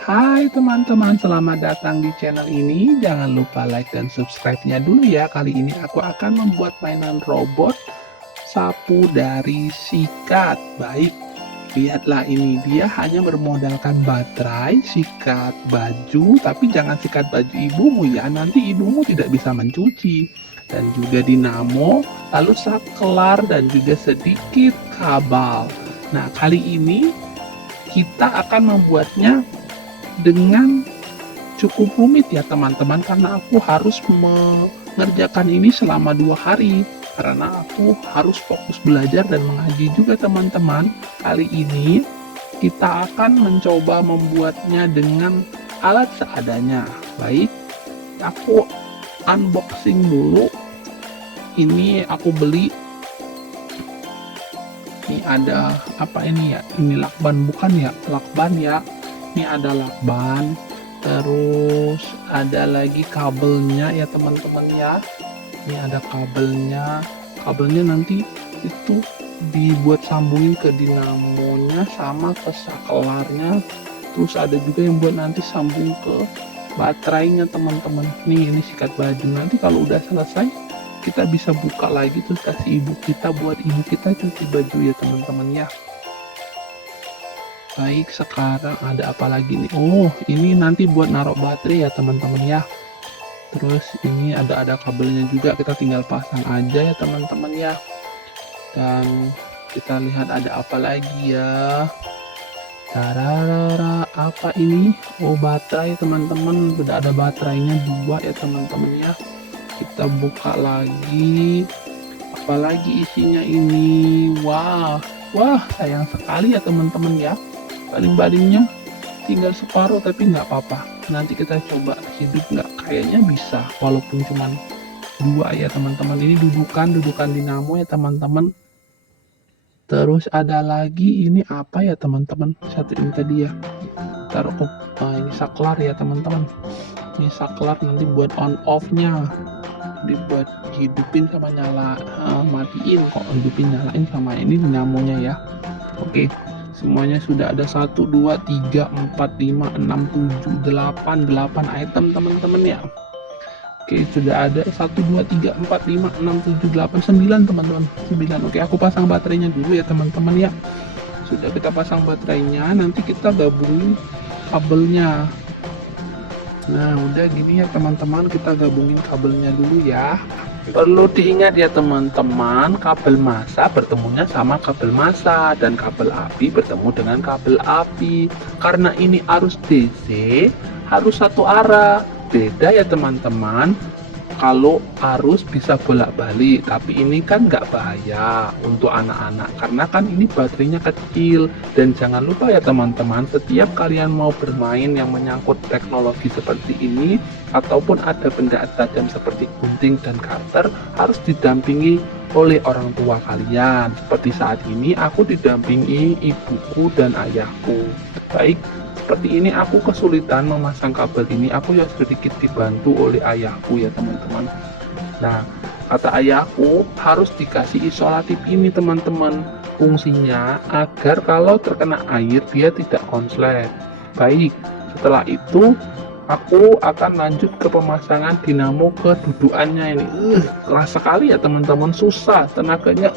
Hai teman-teman, selamat datang di channel ini. Jangan lupa like dan subscribe-nya dulu ya. Kali ini aku akan membuat mainan robot sapu dari sikat. Baik, lihatlah ini. Dia hanya bermodalkan baterai, sikat baju, tapi jangan sikat baju ibumu ya. Nanti ibumu tidak bisa mencuci. Dan juga dinamo, lalu saklar, dan juga sedikit kabel. Nah, kali ini kita akan membuatnya dengan cukup rumit ya teman-teman, karena aku harus mengerjakan ini selama 2 hari karena aku harus fokus belajar dan mengaji juga teman-teman. Kali ini kita akan mencoba membuatnya dengan alat seadanya. Baik, aku unboxing dulu. Ini aku beli, ini ada apa ini ya, ini lakban bukan ya, lakban ya. Ini ada lakban, terus ada lagi kabelnya ya teman-teman ya. Ini ada kabelnya nanti itu dibuat sambungin ke dinamonya sama ke saklarnya. Terus ada juga yang buat nanti sambung ke baterainya teman-teman. Nih, ini sikat baju, nanti kalau udah selesai kita bisa buka lagi terus kasih ibu kita buat ibu kita cuci baju ya teman-teman ya. Baik, sekarang ada apa lagi nih? Oh, ini nanti buat naruh baterai ya teman-teman ya. Terus ini ada kabelnya juga, kita tinggal pasang aja ya teman-teman ya. Dan kita lihat ada apa lagi ya. Tararara, apa ini? Oh, baterai teman-teman, sudah ada baterainya 2 ya teman-teman ya. Kita buka lagi. Apalagi isinya ini? Wah, sayang sekali ya teman-teman ya. Baling-balingnya tinggal separuh, tapi nggak apa-apa, nanti kita coba hidup nggak, kayaknya bisa walaupun cuman 2 ya teman-teman. Ini dudukan dinamo ya teman-teman. Terus ada lagi, ini apa ya teman-teman, satu ini tadi ya, taruh ke ini saklar ya teman-teman. Ini saklar nanti buat on off nya, dibuat hidupin sama nyala, matiin kok, hidupin nyalain sama ini dinamonya ya. Oke, semuanya sudah ada 1, 2, 3, 4, 5, 6, 7, 8 item teman-teman ya. Oke, sudah ada 1, 2, 3, 4, 5, 6, 7, 8, 9 teman-teman. 9. Oke, aku pasang baterainya dulu ya teman-teman ya. Sudah kita pasang baterainya, nanti kita gabungin kabelnya. Nah, udah gini ya teman-teman, kita gabungin kabelnya dulu ya. Perlu diingat ya teman-teman, kabel massa bertemunya sama kabel massa, dan kabel api bertemu dengan kabel api. Karena ini arus DC, harus satu arah. Beda ya teman-teman, kalau arus bisa bolak-balik, tapi ini kan nggak bahaya untuk anak-anak karena kan ini baterainya kecil. Dan jangan lupa ya teman-teman, setiap kalian mau bermain yang menyangkut teknologi seperti ini ataupun ada benda tajam seperti gunting dan cutter, harus didampingi oleh orang tua kalian. Seperti saat ini aku didampingi ibuku dan ayahku. Baik, seperti ini aku kesulitan memasang kabel ini, aku ya sedikit dibantu oleh ayahku ya teman-teman. Nah, kata ayahku harus dikasih isolatif ini teman-teman, fungsinya agar kalau terkena air dia tidak konslet. Baik, setelah itu aku akan lanjut ke pemasangan dinamo ke dudukannya ini. Keras sekali ya teman-teman, susah, tenaganya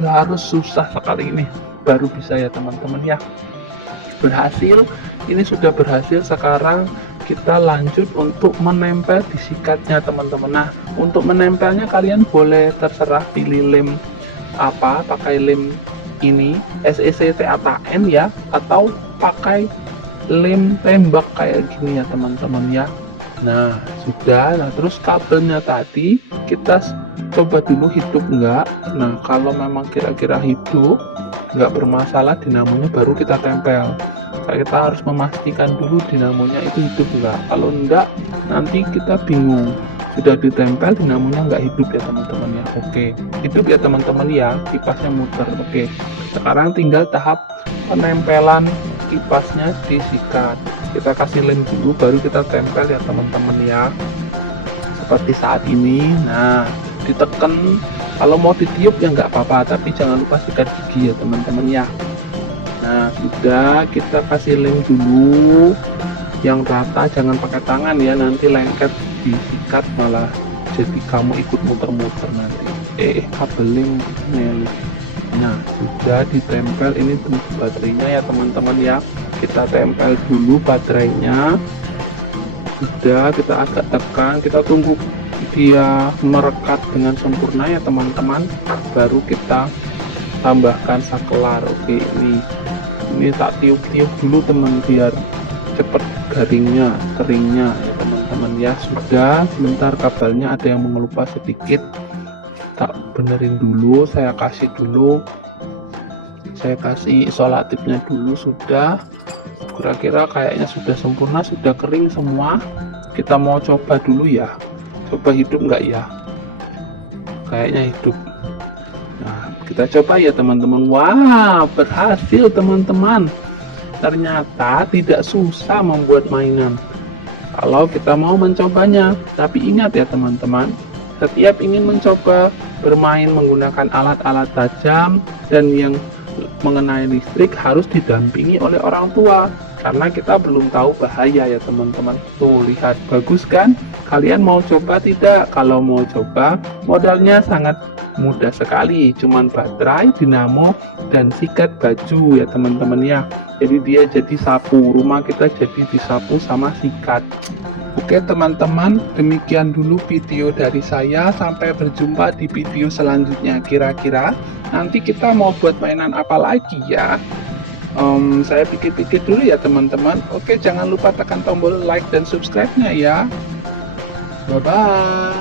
harus susah sekali ini baru bisa ya teman-teman ya. Berhasil, ini sudah berhasil. Sekarang kita lanjut untuk menempel di sikatnya teman-teman. Nah, untuk menempelnya kalian boleh terserah pilih lem apa, pakai lem ini SECTATN ya, atau pakai lem tembak kayak gini ya teman-teman ya. Nah, sudah. Nah, terus kabelnya tadi kita coba dulu hidup enggak. Nah, kalau memang kira-kira hidup, nggak bermasalah dinamonya, baru kita tempel. Kita harus memastikan dulu dinamonya itu hidup enggak. Kalau enggak, nanti kita bingung. Sudah ditempel, dinamonya nggak hidup ya teman-teman ya. Oke, hidup ya teman-teman ya, kipasnya muter. Oke, sekarang tinggal tahap penempelan kipasnya disikat. Kita kasih lem dulu, baru kita tempel ya teman-teman ya, seperti saat ini. Nah, ditekan, kalau mau ditiup ya nggak apa-apa, tapi jangan lupa sikat gigi ya teman-teman ya. Nah, Nah, sudah, kita kasih lem dulu yang rata, jangan pakai tangan ya, nanti lengket disikat malah jadi kamu ikut muter-muter nanti. Kabel lem Meli. Nah, sudah ditempel, ini baterainya ya teman-teman ya. Kita tempel dulu baterainya. Sudah, kita agak tekan, kita tunggu dia merekat dengan sempurna ya teman-teman, baru kita tambahkan sakelar. Oke, ini tak tiup-tiup dulu teman, biar cepet keringnya ya teman-teman ya. Sudah, sebentar, kabelnya ada yang mengelupas sedikit, tak benerin dulu, saya kasih isolatifnya dulu. Sudah, kira-kira kayaknya sudah sempurna, sudah kering semua. Kita mau coba dulu ya, coba hidup nggak ya, kayaknya hidup. Nah, kita coba ya teman-teman. Wah, berhasil teman-teman, ternyata tidak susah membuat mainan kalau kita mau mencobanya. Tapi ingat ya teman-teman, setiap ingin mencoba bermain menggunakan alat-alat tajam dan yang mengenai listrik harus didampingi oleh orang tua, karena kita belum tahu bahaya ya teman-teman. Tuh, lihat, bagus kan? Kalian mau coba tidak? Kalau mau coba, modalnya sangat mudah sekali, cuman baterai, dinamo, dan sikat baju ya teman-teman ya. Jadi dia jadi sapu, rumah kita jadi disapu sama sikat. Oke teman-teman, demikian dulu video dari saya. Sampai berjumpa di video selanjutnya. Kira-kira nanti kita mau buat mainan apa lagi ya? Saya pikir-pikir dulu ya teman-teman. Oke, jangan lupa tekan tombol like dan subscribe-nya ya. Bye-bye.